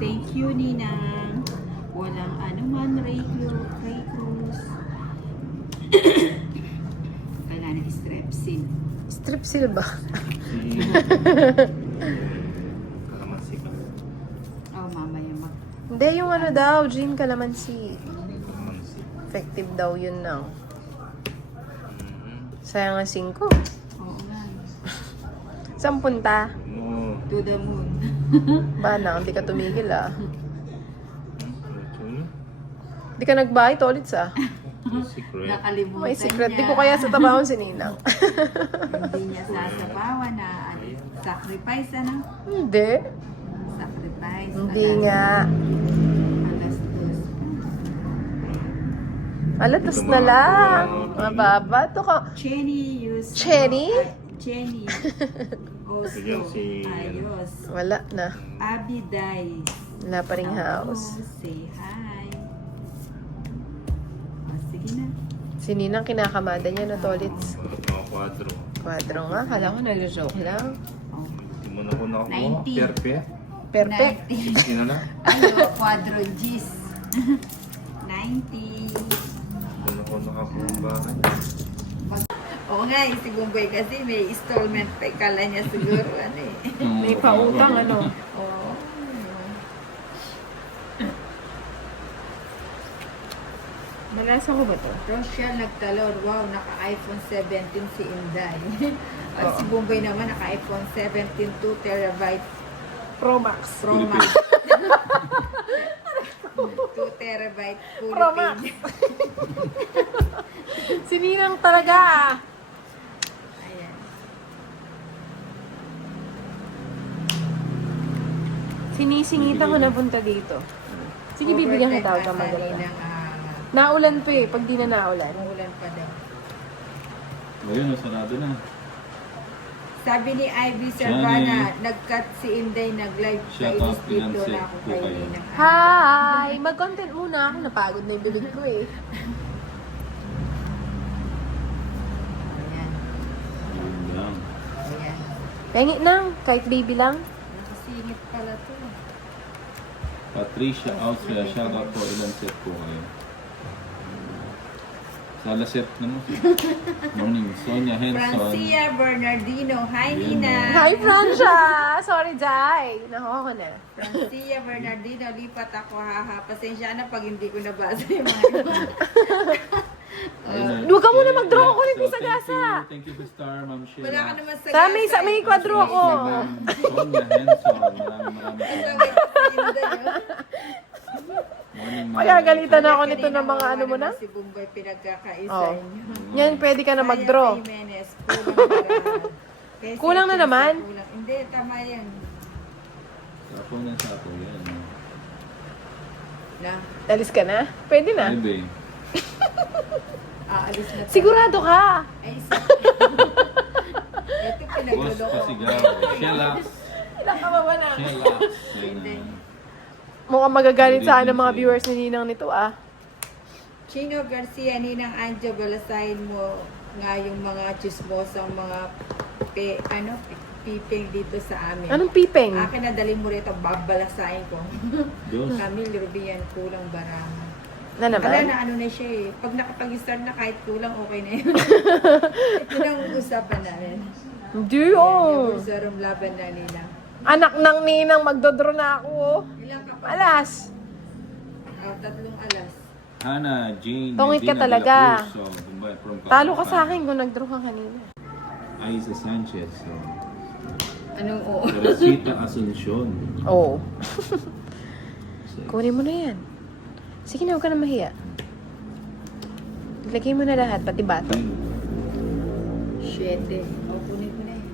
Thank you, Ninang. Walang anuman, Ray Cruz. Wala na strepsil. Strepsil ba? Kalamansi ka. Oh, mamaya Hindi, yung ano daw, Jean Calamansi. Kalamansi. Effective daw yun now. Sayang ang 5. Oo nga. Saan punta? Oo. To the moon. Bana, hindi ka tumigil ah. Ito Hindi ka nagbayad ulit sa. secret. Nakalimutan May secret. Di niya. ko kaya sa tabahon si Ninang. Hindi niya sasabawan na sacrifice, ano? Hindi. Sacrifice. Hindi nga. Alas 2. Alatas na lang. Mababa. Ito ka. Chenny use. Chenny? Chenny. Bigyan Oslo. si- Ayos. Wala na. Abby Dice. Wala pa ring house. Say hi. Sige na. Si Ninang kinakamada niya na tolits. Mga kwadro. Kwadro nga. Kala ko nag-joke lang. Oh. Hindi mo na ko na ako. 90. Perpe. Perfect. 90. Sino na? Ano? Quadro G's. 90. Hindi na ko nakapumbaan. Oo nga, si Bumboy kasi may installment pa. Kala niya siguro ano eh. May pautang ano. Oo. Malasa ko ba to? Rochelle nagtalon. Wow, naka-iPhone 17 si Inday. At si Bumboy naman naka-iPhone 17 2 terabyte Pro Max. Pro Max. 2 terabyte full Pro Max. page. Si Ninang talaga ah. Ayan. Sinisingita ko na punta dito. Sige, bibigyan kita ako Overtime maganda. ata ng Naulan pa eh, pag di na naulan. umulan pa daw. Ayun, sarado na. Sabi ni Ivy Servana, nag-cut si Inday, nag-live sa Shout out, ilis dito Pinancy. na ako kay Okay. Ninang. Hi! Mag-content muna ako. Napagod na yung bibig ko eh. Ayan. Yun lang. Ayan. Pengi lang, kahit baby lang. Nakasingit pala to. Patricia Austria, shout out po. Ilan set po kayo? Sala set naman. Morning. Sonia Henson. Francia Bernardino. Hi, Ayan, Nina. Hi, Francia! Sorry, Jai. Nakuha ko na. Francia Bernardino, lipat ako, haha. Pasensya na pag hindi ko nabasa yung mga iba. Huwag ka muna mag-draw ako ni Pisagasa. Thank you, Star, Ma'am Sheila. Wala ka naman sa May kwadro ako. Sonia Henson. Maraming Morning, Ma'am. Kaya galitan ako nito ng mga ano mo na. Si Bumboy pinagkakaisa Oh. niyo. Yan, pwede ka na mag-draw. Kaya Jimenez, kulang para. Kasi Kulang na naman? kulang. Hindi, tama yan. Sapo na sapo. Yan. Na, Alis ka na? Pwede na. Bebe. aalis na. tayo. Sigurado ka. Ay, isa. Ito Boss pinagluloko. pasigaw. Shellax. Ilang ka ba na? Shellax. Hindi. Mukhang magagalit sa ng mga viewers ni Ninang nito ah. Chino Garcia, Ninang Anjo, balasahin mo nga yung mga chismosang mga piping dito sa amin. Anong pipeng? Akin na dali mo rito, babalasahin ko. Diyos. Camille Rubian, kulang barama. Na Wala naman? na ano na siya eh. Pag nakapag-start na kahit kulang, okay na yun. Yun ang usapan namin. Hindi oh. Yung sa room laban na nila. Anak ng Ninang, magdodro na ako oh. Ilang ka pa? Alas. 3 alas. Hannah, Jean, Tungit ka Medina de la talaga. Cruz, so, Bombay from Talo ka Caloocan. sa akin kung nagdraw ka kanina. Aiza Sanchez, so, Anong oo? Teresita Asuncion. Oo. So, Kunin mo na yan. Sige na, huwag ka na mahiya. Lagay mo na lahat, pati bato. 7. O, kunin ko na yan.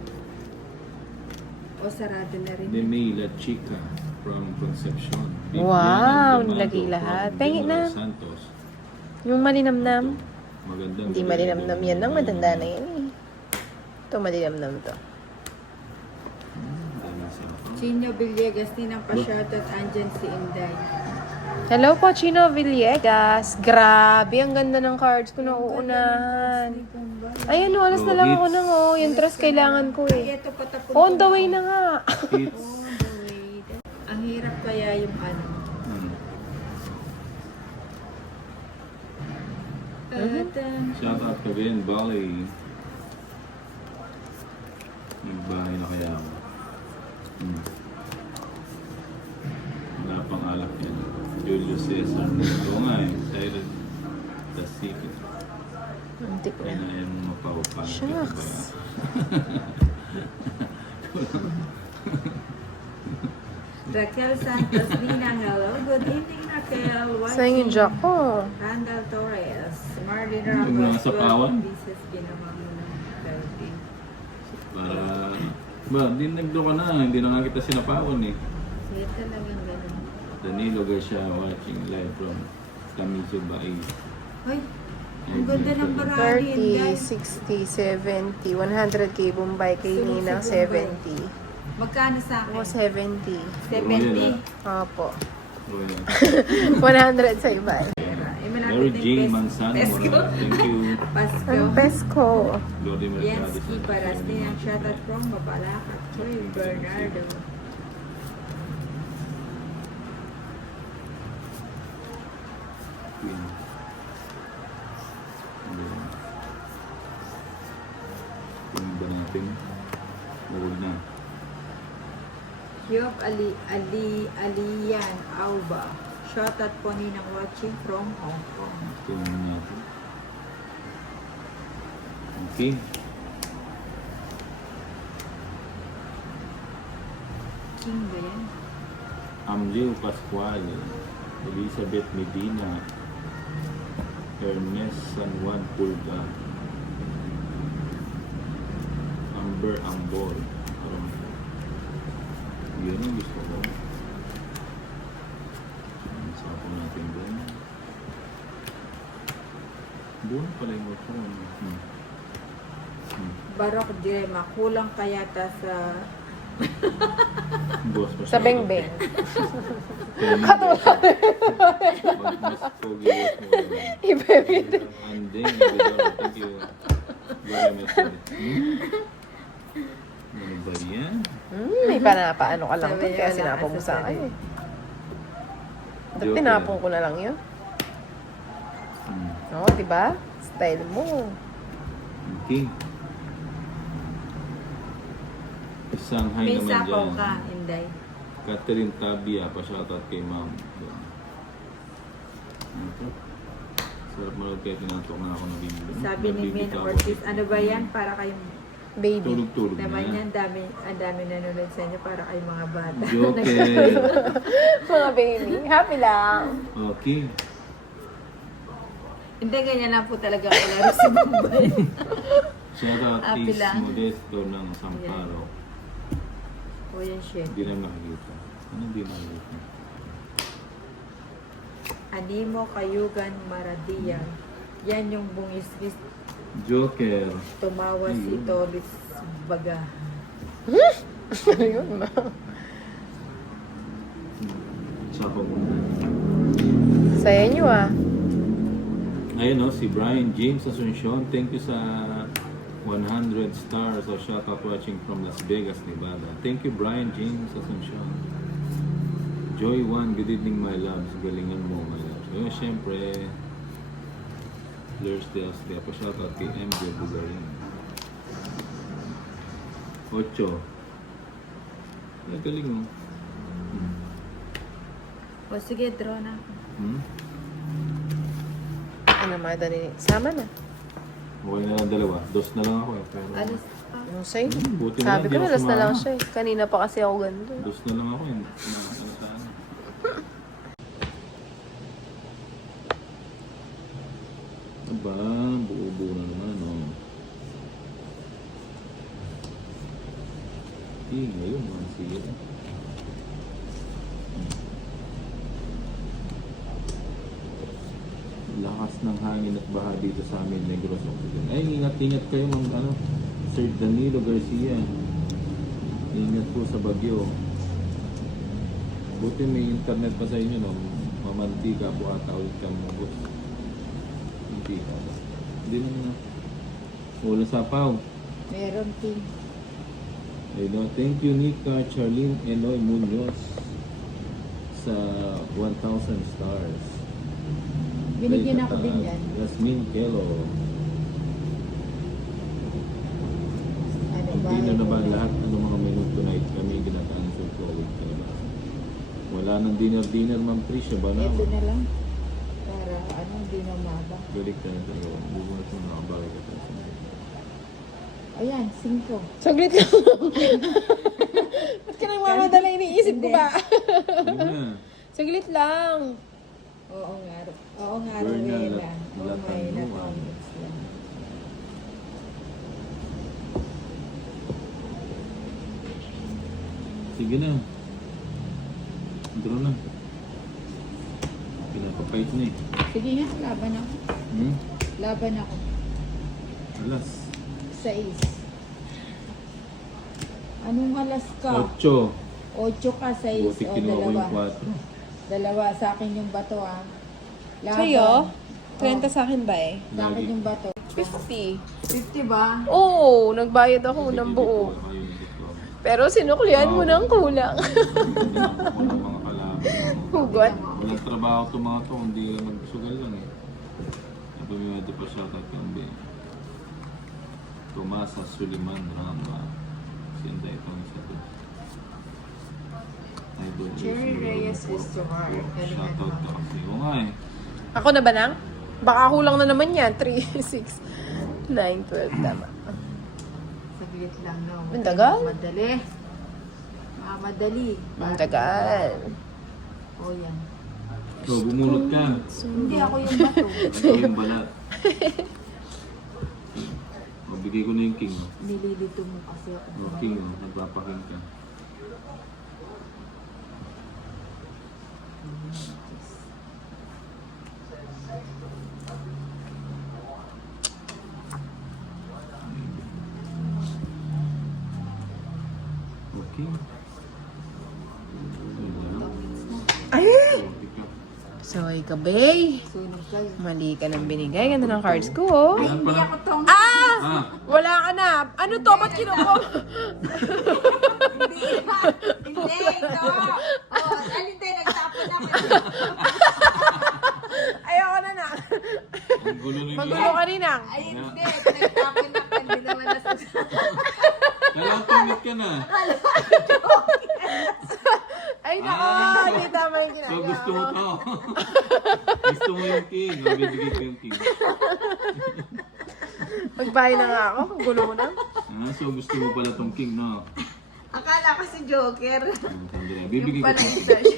O, sarado na rin. Demila Chica from Concepcion. Wow, Vivian nilagay Alvarado lahat. from Pengi General na. Santos. Yung malinamnam. Magandang Hindi gabi. malinamnam yan lang, matanda na yan eh. Ito malinamnam to. Dami sa- Chino Villegas, Ninang pa-shoutout, andyan si Inday. Hello po, Chino Villegas. Grabe, ang ganda ng cards ko na uunahan. Ayan, alas na lang ako nang oh. Yung trust kailangan ko Ay, eh. ito patapon. On the way na nga. Hits. On the way. Ang Mahirap kaya yung ano. Hmm. At, Shout out to Ben Bali. Nagbahay na kaya ako. Wala pang alak yan. Julius Caesar. Oo nga eh. Excited. The secret. Hindi ko Kaya na. na yan mapapapalak. Shucks. Raquel Santos Vina, hello. Good evening, Raquel. Saan yung jack ko? Randall Torres. Marlene Yung Ramos. nasa pawan? Pieces ginamang healthy. Para... Ba, di nagdo ka na. Hindi na nga kita sinapawan eh. Sige talagang ganun. Danilo Garcia watching live from Camiso Bay. Ay, ang ganda ng barali. 30, 60, 70, 100k Bombay kay Sunod Nina, si Bombay. 70. Magkano sa Ako, akin? 70. 70. Opo. Royal. 100 sa iba eh. Eh, malapit Mary na yung Jane Manzano. Pesco. Thank you. Pasko. Ang Pesco. Lodi Mercado. Yansky Parastin ang shoutout from Babalacat. Troy Bernardo. Queen. Queen ba natin? Huwag na. Hiyop Aliyan Auba. Shoutout po ninang watching from Hong Kong. Tingnan natin. Okay. King ba yan? Amlil Pascual. Elizabeth Medina. Ernest San Juan Pulga. Amber Ambol. Yun ang gusto ko. Sapo natin doon. Buwan pala yung otro. Barok Direma. Kulang kayata sa... Boss pa Sa Bengbeng. Katulad. Mas pogi boss mo. Ibebida. Andeng. Thank you. Very much. Ano ba yan? May panapaano ka lang Sabi to, niya, kaya wala sinapon ka mo sa sa akin sarili. eh. Ba't tinapon ko na lang yun? Oo, diba? Style mo. Okay. Isang hi May naman sapaw dyan. ka, Inday. Catherine Tabia, pa-shoutout kay ma'am. Ito. Sarap manood kaya tinatok na ako ng video. Sabi ni Min Ortiz, ano ba yan? Para kayong Baby. Tulog-tulog naman na. yan, ang dami nanonood sa inyo para kayong mga bata. Joker. Mga baby. Happy lang. Okay. Hindi, ganyan lang po talaga ako laro si Bombay. Shoutout Happy is lang. Modesto ng Samparo. O yan, shit. Hindi na makikita. Ano hindi makikita? Animo Kayugan Maradian. Yan yung bungis-bis. Joker. Tumawa si Ayun. Tolis Baga. Ano yun, ma? Sapa muna. Saya nyo ah. Ayun o, si Brian James Asuncion. Thank you sa 100 stars. So, shoutout watching from Las Vegas, Nevada. Thank you, Brian James Asuncion. Joy One, good evening, my loves. Galingan mo, my loves. Ayun, syempre, Lurs de Austria. Pa-shoutout kay MJ Bugarin. 8. Ay, galing mo. O sige, draw na. Ano, madali. Sama na. Okay na lang dalawa. 2 na lang ako eh. Pero, Alis pa. Ano sa'yo? buti na Sabi lang, ko di na, ako last na lang sumama. siya eh. Kanina pa kasi ako ganito. 2 na lang ako eh. Ano sa ano. Aba, buo-buo na naman, no? Ngayon, mga sige. Lakas ng hangin at baha dito sa amin, Negros Occidental. Ay, ingat-ingat kayo, ano, Sir Danilo Garcia. Ingat po sa bagyo. Buti may internet pa sa inyo, no? Mamantika po ata ulit kang mabos. Mantika ba? Hindi naman na. Wala sapaw. Meron team. Ayun, thank you, Nika, Charlene, Eloy Munoz. sa 1,000 stars. Binigyan ako din yan. Yasmin Kelo. Ano ba? Hindi na naman lahat ng mga menu tonight kami ginakancel ko. Wala nang dinner, Ma'am Tricia ba na? Ito na lang. Para ano, hindi na mabang. Balik tayo tayo. Bumalik mo na kabalik ka tayo. Ayan, 5. Saglit lang. Ba't ka nang mamadala? Iniisip ko ba? Yun na. Saglit lang. Oo nga. Oo nga, Bernal Rowena. Oh my, Latanduan. na-comments lang. Sige na. Draw na. Pinapapait na eh. Sige nga, laban ako. Hmm? Laban ako. Alas. 6. Anong alas ka? 8. 8 ka, 6. Buti O, kinuha ko yung dalawa. 4. Dalawa. Sa akin yung bato, ah. Laban. Sa'yo? 30 sa akin ba eh? Sa akin Lagi. yung bato. 50. 50 ba? Oo, nagbayad ako ng buo. Pero sinuklian mo ng kulang. Walang mga kalaban. Hugot. Walang trabaho itong mga to, hindi lang magsugal lang eh. Napamimado pa siya at yung B. Tomasa Suliman Rama. Sinda itong isa to. Idol Cherry Reyes Escobar. Shoutout ka kasi. Oo nga eh. Ako na ba nang? Baka kulang na naman yan. 3, 6, 9, 12. Tama. Saglit lang, no? Ang tagal. Madali. Madali. Ang tagal. O, yan. So, bumunot ka. Hindi ako yung bato. Ito yung balat. Mabigay ko na yung king. Oh. Nililito mo kasi ako. Oh, king, oh. Nagpapaking ka. Okay. Ay! Okay ka. Soy ka, bay. Sunog kayo. Mali ka ng binigay. Ganda ng cards ko, oh. Yan Hindi pala. ako tong... Ah! Ah! Wala ka na. Ano to? Ba't kinuko? Hindi! Hindi! Ito! Oh, alintay, nagtapon ako. Ayoko na na. Ang gulo ni Magulo ka rin ang. Ay, hindi. Nagtapon ako. Hindi naman nasasabi. Kaya tumit ka na. Ay, nako. Hindi tama yung So ginagawa gusto mo mo. to. Gusto mo yung king. O, bibigay ko yung king. Magbayad na nga ako. Gulo mo na. Ah, so gusto mo pala tong king, no? Akala ko si Joker. Sandali. Bibigay ko Pala tong yung king. search.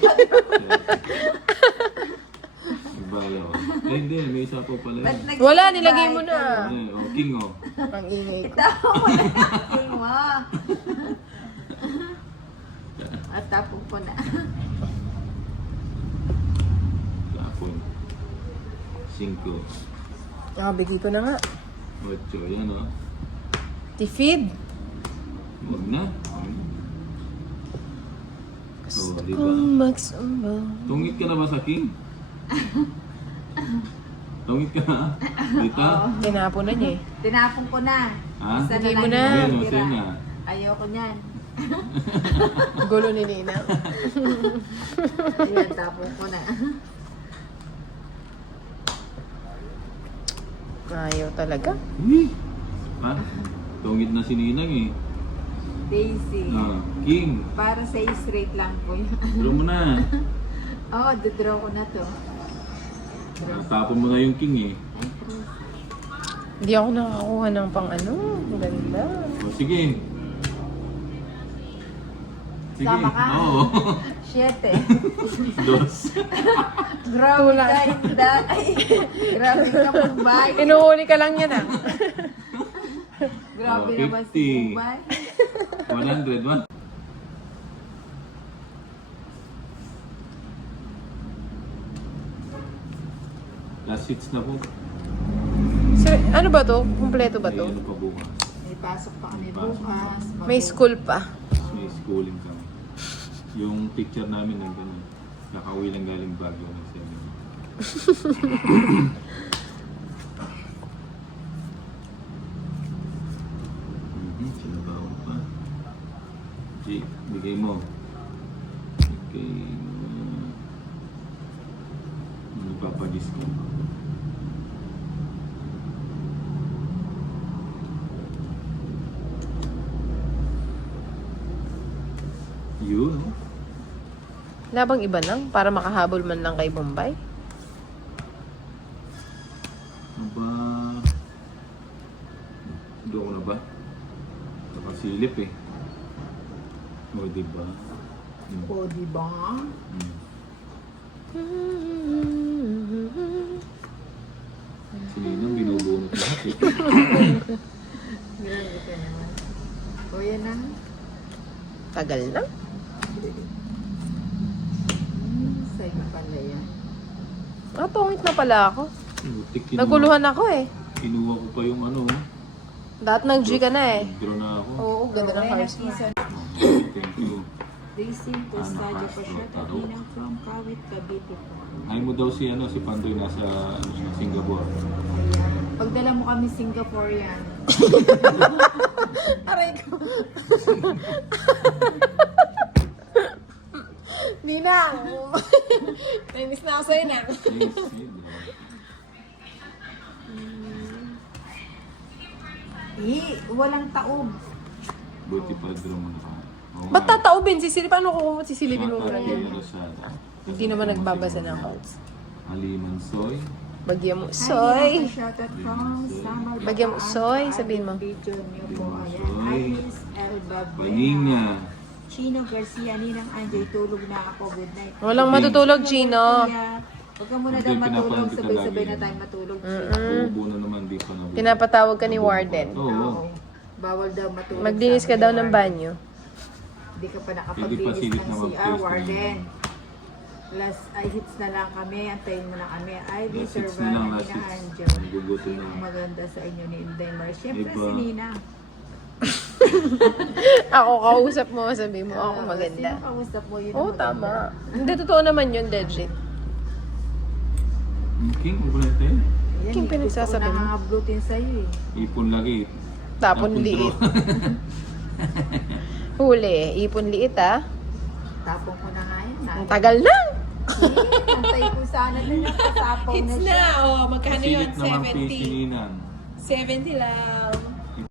Nagbayo. Eh, hindi. May isa po pala Ba't yun. nag- Wala, nilagay mo na. Eh, oh, king, oh. Ang ingay ko. Tapon mo. At tapon ko na. Tapon. 5. Nakabigay ko na nga. 8. Yan, oh. Tifid. Huwag na. Oh, di ba? Kung magsumba. Tungit ka na ba sa king? Tungit ka na? Dita? Tinapon na niya eh. Tinapon ko na. Ha? Isa Bigay mo lang na. yung Ayan, oh, natira. sige na. Ayoko niyan. Gulo ni Nina. Ayan, tapon ko na. Ayaw talaga. Uy! Ha? Tungit na si Ninang eh. Daisy. Ah, king. Para sa straight lang po yun. Draw mo na. Oo, dodraw ko na to. Tapon mo na yung king eh. Hindi ako nakakuha ng pang ano. Ang ganda. O sige. Sige. Sama ka? Oo. 7. Dos. Grabe Tula. ka, Inday. Grabe ka, Mumbai. Inuhuli ka lang yan ah. Grabe Oh, naman si 50. Mumbai. 100 ba? Last hits na po. Sir, ano ba to? Kumpleto ba May to? ano pa bukas. May pasok pa kami Pasok. bukas. May school pa. May schooling kami. Yung picture namin nandun. Nakauwi lang galing Baguio ng seminar. Sinabawan pa. G, bigay mo. Okay. Pagiski. Yun. Wala bang iba nang? Para makahabol man lang kay Bombay? Aba. Doon ko na ba? Nakasilip eh. O, diba? O, diba? Si Ninang binubunot lahat eh. Grabe ka naman. O, yan na. Tagal na. Sa'yo pala yan. Pungit na pala ako. Butik, Naguluhan ako eh. Kinuha ko pa yung ano. Lahat nag-G ka na eh. Draw na ako. Oo, ganda ng Ayan ang cards mo. season. Thank you. Racing to Ano, Stadio Castro, Pasyata, Taro. Hinang from Kawit, Cavite po. Ay mo daw si Pandoy nasa Singapore. Ayan. Pagdala mo kami Singaporean. Aray ko. Ninang! Namiss na ako sa'yo na. Yes, Walang taob. buti pa draw mo na ka. Oo Ba't nga. tataubin? Paano ko sisilipin mo muna Shoutout kay yun? Rosada. Hindi naman nagbabasa ng cards. Aliman Soy. Bagyan mo, Hi, soy! shoutout from Samar. Bagyan mo, soy, sabihin mo. Video niyo po. Ayan. Soy. Iris Elba. Paninga. Chino Garcia, Ninang Anjay, tulog na ako. Good night. Walang matutulog, Chino. Huwag ka muna daw Hindi, matulog. pinapanood kita Sabay-sabay lagi. na tayo matulog. Tubo na naman, di pa na. Pinapatawag ka ni Warden. Oo. Oo. Bawal daw matulog. Maglinis ka sabi daw ni ng Warden. banyo. Hindi ka pa Hindi pa nakapaglinis silip ng na CR, mag-face Warden. Last hits na lang kami. Antayin mo na kami. Ivy, Last hits Servan, na lang, Nina last hits. Anjo. Gugutin na. Maganda sa inyo ni Inday Mar. Siyempre Iba. si Nina. Ako kausap mo, sabi mo ako Oo, maganda. Sino kausap mo yun? Oo, ang maganda? tama. Hindi, totoo naman yun, legit. King, ulit eh. Yan, King eh, pinagsasabi gusto ko mo. nakangablutin sa'yo eh. Ipon lagi. Tapon Tapon liit. draw. Huli, ipon liit ah. Tapon ko na nga yan. Ang tagal na. Antay ko sana na yung kasapaw na siya. Oh, magkano Silip naman face ni Ninang. 70 lang.